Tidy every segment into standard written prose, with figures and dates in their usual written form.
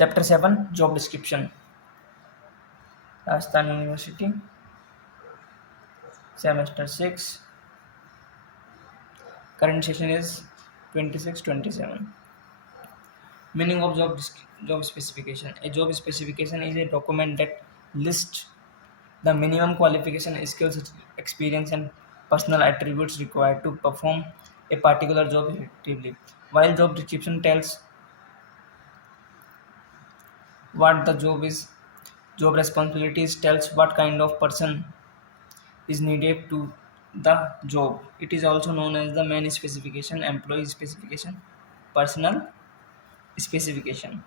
Chapter 7 Job Description. Rajasthan University, Semester 6. Current session is 26-27. Meaning of job specification. A job specification is a document that lists the minimum qualification, skills, experience, and personal attributes required to perform a particular job effectively. While job description tells what the job is, job responsibilities tells what kind of person is needed to the job. It is also known as the man specification, employee specification, personal specification.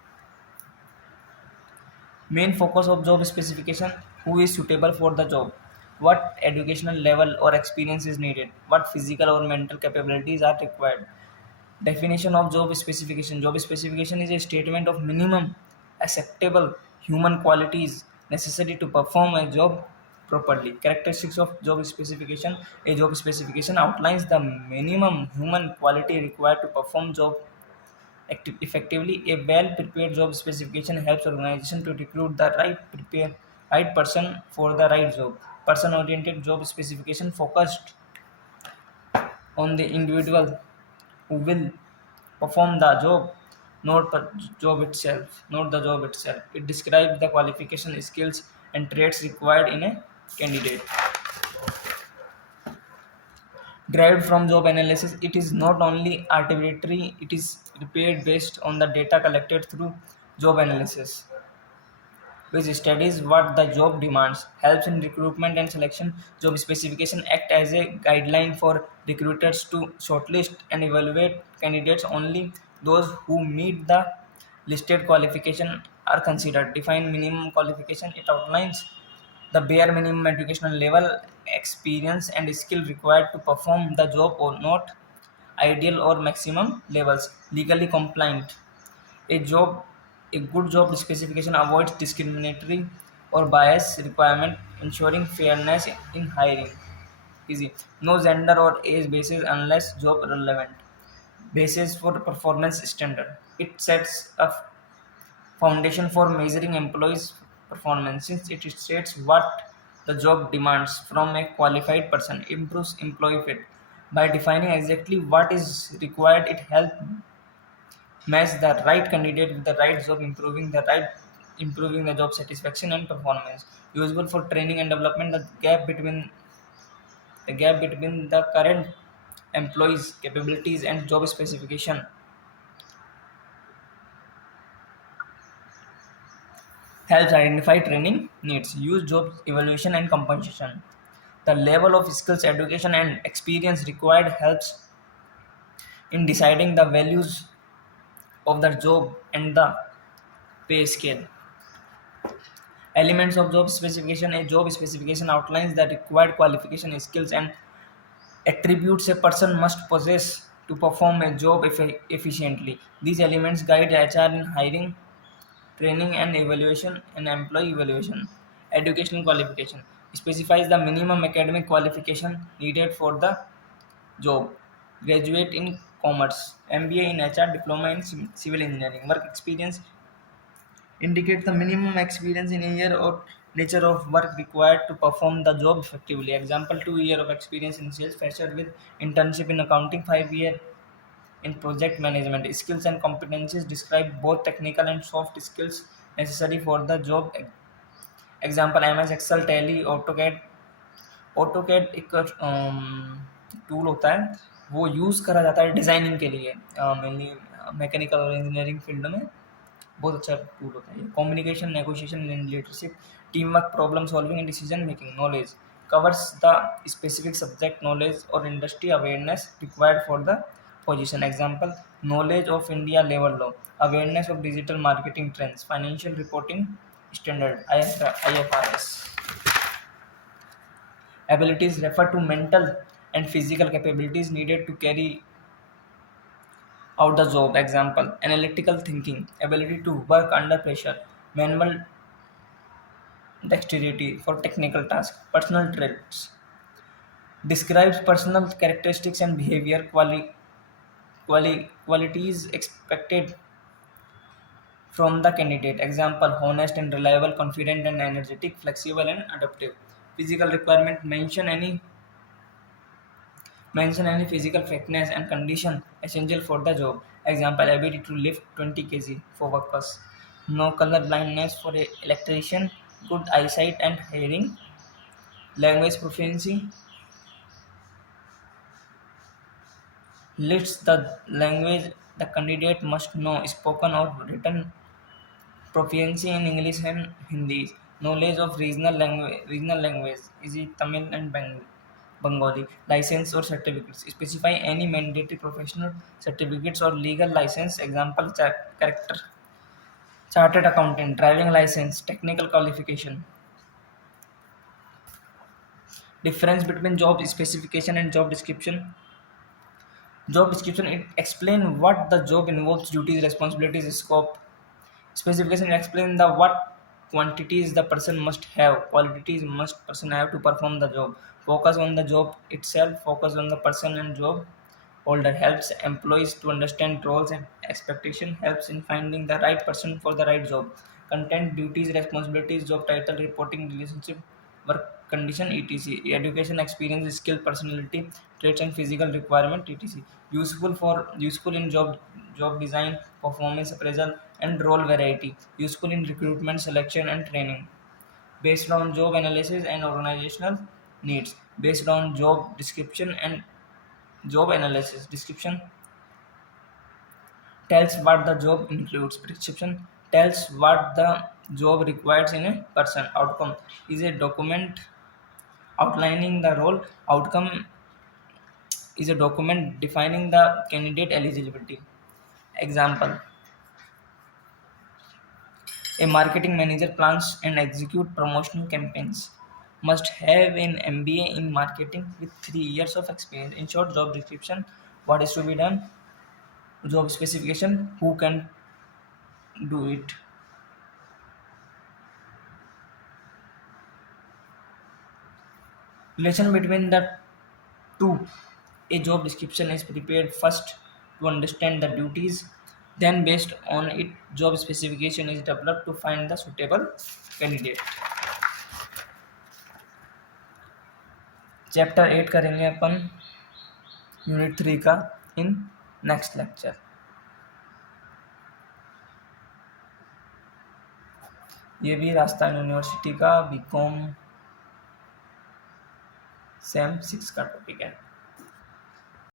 Main focus of job specification: who is suitable for the job, what educational level or experience is needed, what physical or mental capabilities are required. Definition of job specification: job specification is a statement of minimum acceptable human qualities necessary to perform a job properly. Characteristics of job specification: a job specification outlines the minimum human quality required to perform job effectively. A well-prepared job specification helps organization to recruit the right person for the right job. Person-oriented job specification focused on the individual who will perform the job, not the job itself. It describes the qualification, skills, and traits required in a candidate. Derived from job analysis, it is not only arbitrary, it is prepared based on the data collected through job analysis, which studies what the job demands, helps in recruitment and selection. Job specification act as a guideline for recruiters to shortlist and evaluate candidates. Only those who meet the listed qualification are considered. Define minimum qualification. It outlines the bare minimum educational level, experience, and skill required to perform the job or not. Ideal or maximum levels. Legally compliant. A job, a good job specification avoids discriminatory or bias requirement, ensuring fairness in hiring. Easy. No gender or age basis unless job relevant. Basis for performance standard. It sets a foundation for measuring employees' performance, since it states what the job demands from a qualified person. Improves employee fit. By defining exactly what is required, it helps match the right candidate with the right job, improving the job satisfaction and performance. Useful for training and development. The gap between the current employees' capabilities and job specification helps identify training needs. Use job evaluation and compensation. The level of skills, education, and experience required helps in deciding the values of the job and the pay scale. Elements of job specification. A job specification outlines the required qualification, skills, and attributes a person must possess to perform a job efficiently. These elements guide HR in hiring, training, and evaluation and employee evaluation. Educational qualification specifies the minimum academic qualification needed for the job. Graduate in commerce, MBA in HR, diploma in civil engineering. Work experience indicates the minimum experience in a year or nature of work required to perform the job effectively. Example: 2 years of experience in sales, fresher with internship in accounting, 5 years in project management. Skills and competencies describe both technical and soft skills necessary for the job. Example: MS Excel, Tally, AutoCAD. AutoCAD एक tool होता है, वो use करा जाता है designing के लिए, mainly mechanical और इंजीनियरिंग फील्ड में बहुत अच्छा टूल होता है ये. Communication, negotiation and leadership, team work, problem solving and decision making. Knowledge covers the specific subject knowledge or industry awareness required for the position. Example: knowledge of India labor law, awareness of digital marketing trends, financial reporting standard, IFRS. Abilities refer to mental and physical capabilities needed to carry out the job. Example: analytical thinking, ability to work under pressure, manual dexterity for technical tasks. Personal traits describes personal characteristics and behavior qualities expected from the candidate. Example: honest and reliable, confident and energetic, flexible and adaptive. Physical requirement: mention any physical fitness and condition essential for the job. Example: ability to lift 20 kg for workers. No color blindness for a electrician. Good eyesight and hearing. Language proficiency lists the language the candidate must know, spoken or written. Proficiency in English and Hindi. Knowledge of regional language, e.g. Tamil and Bengali. License or certificates. Specify any mandatory professional certificates or legal license. Example: character, chartered accountant, driving license, technical qualification. Difference between job specification and job description. Job description, it explain what the job involves, duties, responsibilities, scope. Specification explain the what quantities the person must have, qualities must person have to perform the job. Focus on the job itself, focus on the person and job holder. Helps employees to understand roles and expectation, helps in finding the right person for the right job. Content, duties, responsibilities, job title, reporting, relationship, work condition, etc. Education, experience, skill, personality, traits and physical requirement, etc. Useful in job design, performance appraisal and role variety. Useful in recruitment, selection and training. Based on job analysis and organizational needs. Based on job description and job analysis. Description tells what the job includes. Prescription tells what the job requires in a person. Outcome is a document outlining the role. Outcome is a document defining the candidate eligibility. Example: a marketing manager plans and execute promotional campaigns. Must have an MBA in marketing with 3 years of experience. In short, job description: what is to be done. Job specification: who can do it. Relation between the two: a job description is prepared first to understand the duties, then based on it job specification is developed to find the suitable candidate. Chapter 8 करेंगे अपन unit 3 का in next lecture. ये भी Rajasthan university का BCom same 6 का topic है.